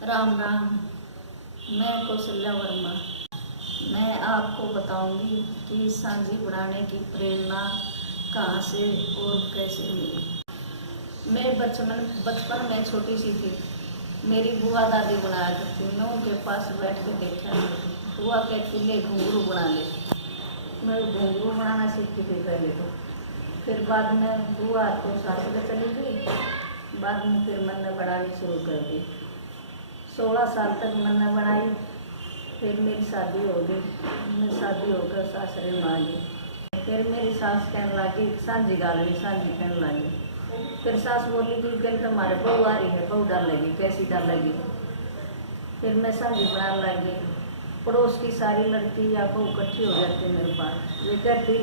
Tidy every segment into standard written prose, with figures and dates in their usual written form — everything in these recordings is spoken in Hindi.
राम राम। मैं कौशल्या वर्मा। मैं आपको बताऊंगी कि सांझी बनाने की प्रेरणा कहाँ से और कैसे मिली। मैं बचपन में छोटी सी थी। मेरी बुआ दादी बनाया करती, मैं उनके पास बैठ के देखा करती। बुआ कहती ले घुंघरू बना ले। मैं घुंघरू बनाना सीखती थी पहले तो। फिर बाद में बुआ तो सासू में चली गई। बाद में फिर मैंने बनानी शुरू कर दी। 16 साल तक मैंने बनाई। फिर मेरी शादी हो गई। मैं शादी होकर सासरे में आ गई। फिर मेरी सास कहने लगी सांझी गालनी, सांझी कहने लगी। फिर सास बोली कि कल तुम्हारे बहू आ रही है, बहू डालेगी, कैसी डालेगी। फिर मैं सांझी बनाने लगी। पड़ोस की सारी लड़की या बहू इकट्ठी हो जाती मेरे पास। वे कहती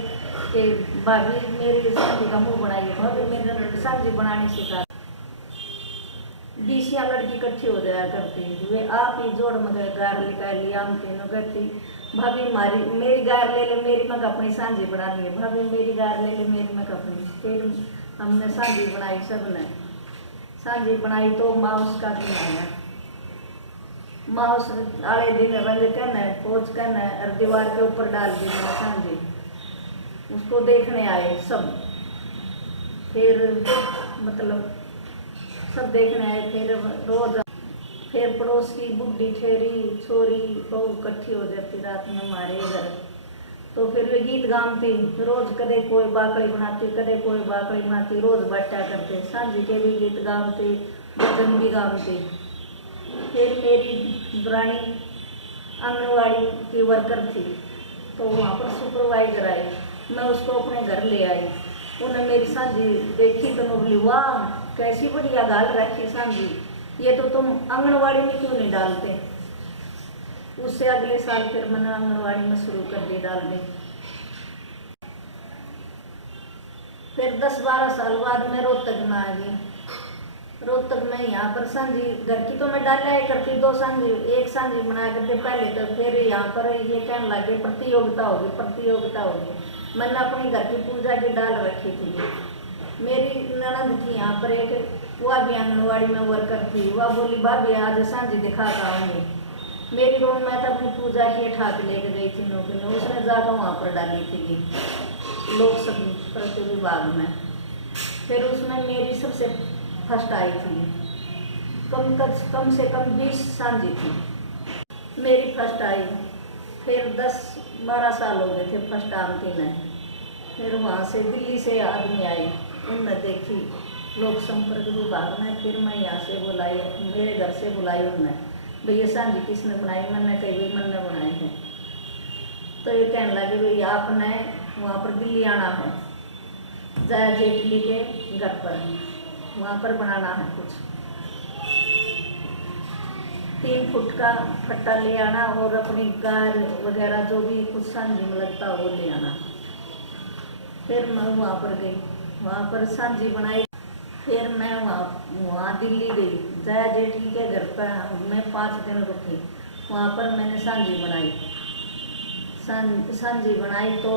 कि भाभी मेरी सांझी का मुँह बनाइए, भाभी मेरे सांझी बनानी सिखा। 20 लड़की इकट्ठी हो जाया करती। वे आप ही जोड़ मगर गार निकाल लिया। हम तीनों कहती भाभी मारी मेरी गार ले ले, मेरी मग अपनी सांझी बनानी है, भाभी मेरी गार ले ले, मेरी मग अपनी। फिर हमने सांझी बनाई, सबने सांझी बनाई। तो माउस का दिन आया। माउस आले दिन रंग कहना पोच कहना और दीवार के ऊपर डाल दी मैंने सांझी। उसको देखने आए सब। फिर मतलब सब देखने आए। फिर रोज फिर पड़ोस की बुढ़ी ठेरी छोरी बहू इकट्ठी हो जाती रात में हमारे इधर। तो फिर वे गीत गाती रोज। कदे कोई बाकड़ी बनाती, कदे कोई बाकड़ी बनाती, रोज बाटा करते। सांझी के भी गीत गाते, भजन भी गाते। फिर मेरी दरानी आंगनवाड़ी की वर्कर थी, तो वहाँ पर सुपरवाइजर आई। मैं उसको अपने घर ले आई। उन्हें मेरी सांझी देखी तो बोली वाह कैसी बढ़िया गाल रखी सांझी, ये तो तुम आंगनवाड़ी में क्यों नहीं डालते। उससे अगले साल फिर मैंने आंगनवाड़ी में शुरू कर दी डालने। फिर 10-12 साल बाद मैं रोहतक में आ गई। रोहतक में यहाँ पर सांझी घर की तो मैं डाला करती 2 सांझी, 1 सांझी बनाया करते पहले। तो फिर यहाँ पर ये कहने लगे प्रतियोगिता होगी, प्रतियोगिता होगी। मैंने अपनी घर की पूजा की डाल रखी थी। मेरी ननद थी यहाँ पर एक, वह भी आंगनवाड़ी में वर्कर थी। वह बोली भाभी आज सांझी दिखा कर आऊँगी। मेरी रूम में तो अपनी पूजा की ठाक लेके गई थी नौकरी में। उसने जाकर वहाँ पर डाली थी लोक प्रति विभाग में। फिर उसमें मेरी सबसे फर्स्ट आई थी। कम से कम 20 सांझी थी, मेरी फर्स्ट आई। फिर 10-12 साल हो गए थे फर्स्ट आमती में। फिर वहाँ से दिल्ली से आदमी आए, उनने देखी लोक संपर्क विभाग में। फिर मैं यहाँ से बुलाई, मेरे घर से बुलाई उनने, भैया सांझी किसने बनाई। मैंने कही भाई मैंने बनाई है। तो ये कहने लगे भाई आपने वहाँ पर दिल्ली आना है, जया जेटली के घर पर, वहाँ पर बनाना है कुछ। 3 फुट का फट्टा ले आना और अपनी गार वगैरह जो भी कुछ सांझी में लगता हो वो ले आना। फिर मैं वहाँ पर गई, वहाँ पर सांझी बनाई। फिर मैं वहाँ दिल्ली गई, जया जेटली के घर पर मैं 5 दिन रुकी। वहाँ पर मैंने सांझी बनाई। सांझी बनाई तो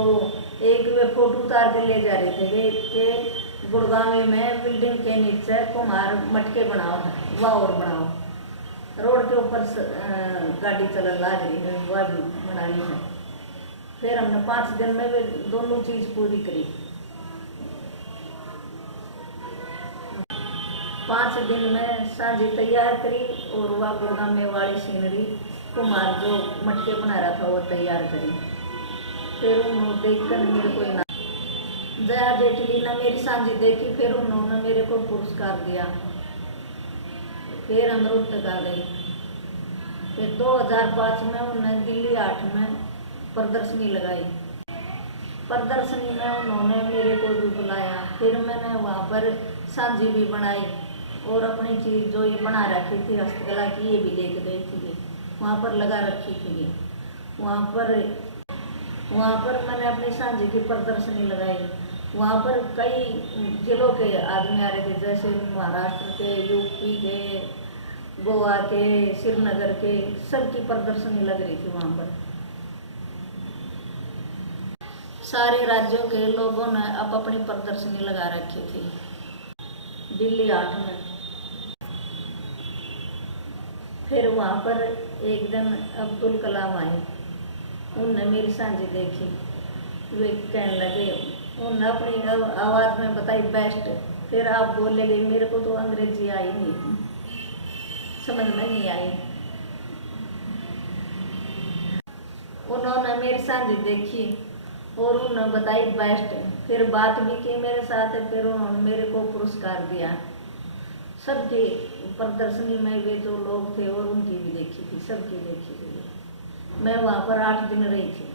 एक वे फोटो उतार के ले जा रहे थे कि गुड़गांव में बिल्डिंग के नीचे कुम्हार मटके बनाओ है, वह और बनाओ। रोड के ऊपर गाड़ी चलने लग रही है, वह भी बनानी है। फिर हमने 5 दिन में वे दोनों चीज़ पूरी करी। 5 दिन में सांझी तैयार करी और वह गुड़गांव में वाली सीनरी कुम्हार जो मटके बना रहा था वो तैयार करी। फिर उन्होंने देखकर मेरे को इनाम, जया जेटली ने मेरी सांझी देखी। फिर उन्होंने मेरे को पुरस्कार दिया। फिर हम रोहतक आ गए। फिर 2005 में उन्होंने दिल्ली 8 में प्रदर्शनी लगाई। प्रदर्शनी में उन्होंने मेरे को भी बुलाया। फिर मैंने वहाँ पर सांझी भी बनाई और अपनी चीज़ जो ये बना रखी थी हस्तकला की ये भी लेके गई थी, वहाँ पर लगा रखी थी। वहाँ पर मैंने अपनी सांझी की प्रदर्शनी लगाई। वहाँ पर कई जिलों के आदमी आ रहे थे, जैसे महाराष्ट्र के, यूपी के, गोवा के, श्रीनगर के, सबकी प्रदर्शनी लग रही थी वहाँ पर। सारे राज्यों के लोगों ने अपनी प्रदर्शनी लगा रखी थी दिल्ली 8 में। फिर वहाँ पर एक दिन अब्दुल कलाम आए, उनने मेरी सांझी देखी, वे कहने लगे, उन्होंने अपनी आवाज़ में बताई बेस्ट। फिर आप बोले गई, मेरे को तो अंग्रेजी आई नहीं, समझ में नहीं आई। उन्होंने मेरी सांझी देखी और उन्होंने बताई बेस्ट। फिर बात भी की मेरे साथ, फिर उन्होंने मेरे को पुरस्कार दिया। सबकी प्रदर्शनी में वे जो लोग थे और उनकी भी देखी थी, सबकी देखी थी। मैं वहाँ पर 8 दिन रही थी।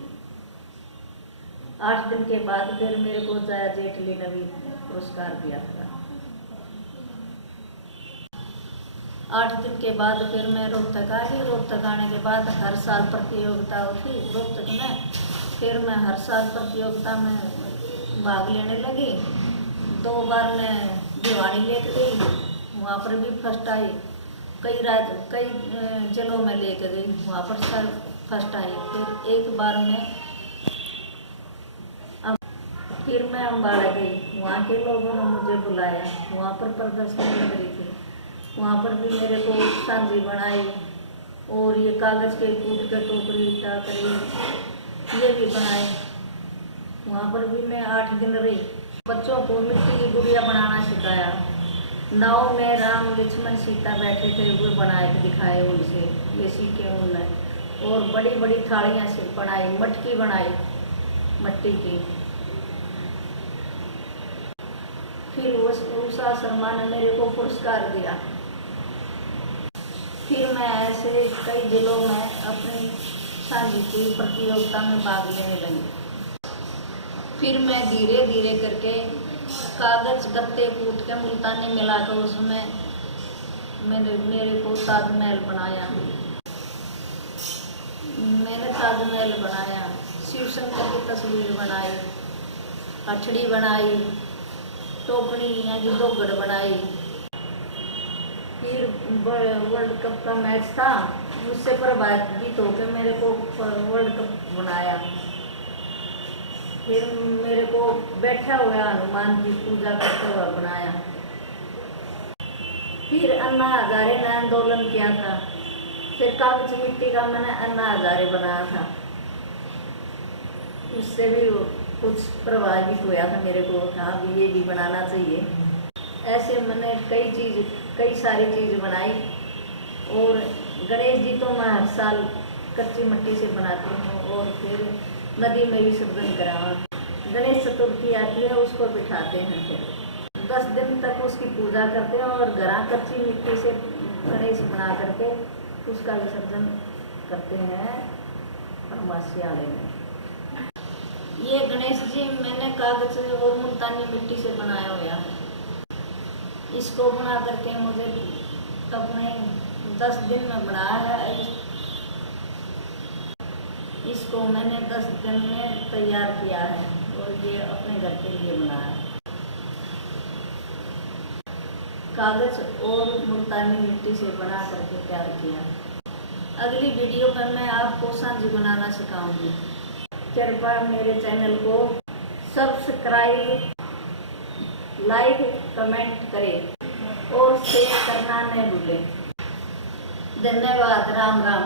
8 दिन के बाद फिर मेरे को जया जेटली ने भी पुरस्कार दिया था। 8 दिन के बाद फिर मैं रोहतक आ गई। रोहतक आने के बाद हर साल प्रतियोगिता होती रोहतक में, फिर मैं हर साल प्रतियोगिता में भाग लेने लगी। 2 बार मैं भिवानी लेकर गई, वहाँ पर भी फर्स्ट आई। कई जिलों में लेकर गई, वहाँ पर सर फर्स्ट आई। फिर एक बार फिर मैं अम्बाड़ा गई, वहाँ के लोगों ने मुझे बुलाया, वहाँ पर प्रदर्शनी लग रही थी। वहाँ पर भी मेरे को सांझी बनाई और ये कागज़ के कूट के टोकरी टाकरी ये भी बनाए। वहाँ पर भी मैं 8 दिन रही। बच्चों को मिट्टी की गुड़िया बनाना सिखाया। नाव में राम लक्ष्मण सीता बैठे थे, वो बना के दिखाए उनसे, ये सीखे उनने। और बड़ी बड़ी थालियाँ से बनाई, मटकी बनाई मट्टी की। फिर उषा शर्मा ने मेरे को पुरस्कार दिया। फिर मैं ऐसे कई जिलों में अपनी सांझी की प्रतियोगिता में भाग लेने लगी। फिर मैं धीरे धीरे करके कागज गत्ते कूट के मुल्तानी मिलाकर उसमें मेरे को ताजमहल बनाया। मैंने ताजमहल बनाया, शिव शंकर की तस्वीर बनाई, हथड़ी बनाई, टोकनी यानी दोगड़ बनाई। फिर वर्ल्ड कप का मैच था, उससे प्रभावित होकर मेरे को वर्ल्ड कप बनाया। फिर मेरे को बैठा हुआ हनुमान की पूजा करते हुआ बनाया। फिर अन्ना हजारे ने आंदोलन किया था, फिर कागज मिट्टी का मैंने अन्ना हजारे बनाया था, उससे भी कुछ प्रभावित हुआ था मेरे को, हाँ भी ये भी बनाना चाहिए। ऐसे मैंने कई सारी चीज़ बनाई। और गणेश जी तो मैं हर साल कच्ची मिट्टी से बनाती हूँ और फिर नदी में विसर्जन करावा। गणेश चतुर्थी आती है, उसको बिठाते हैं, फिर 10 दिन तक उसकी पूजा करते हैं और घर कच्ची मिट्टी से गणेश बना करके उसका विसर्जन करते हैं अमावस्याले में। ये गणेश जी मैंने कागज और मुल्तानी मिट्टी से बनाया हुआ है। इसको बना करके मुझे अपने 10 दिन में बनाया है। इसको मैंने 10 दिन में तैयार किया है और ये अपने घर के लिए बनाया। कागज और मुल्तानी मिट्टी से बना करके तैयार किया। अगली वीडियो में मैं आपको सांझी बनाना सिखाऊंगी। कृपया मेरे चैनल को सब्सक्राइब, लाइक, कमेंट करें और शेयर करना न भूलें। धन्यवाद। राम राम।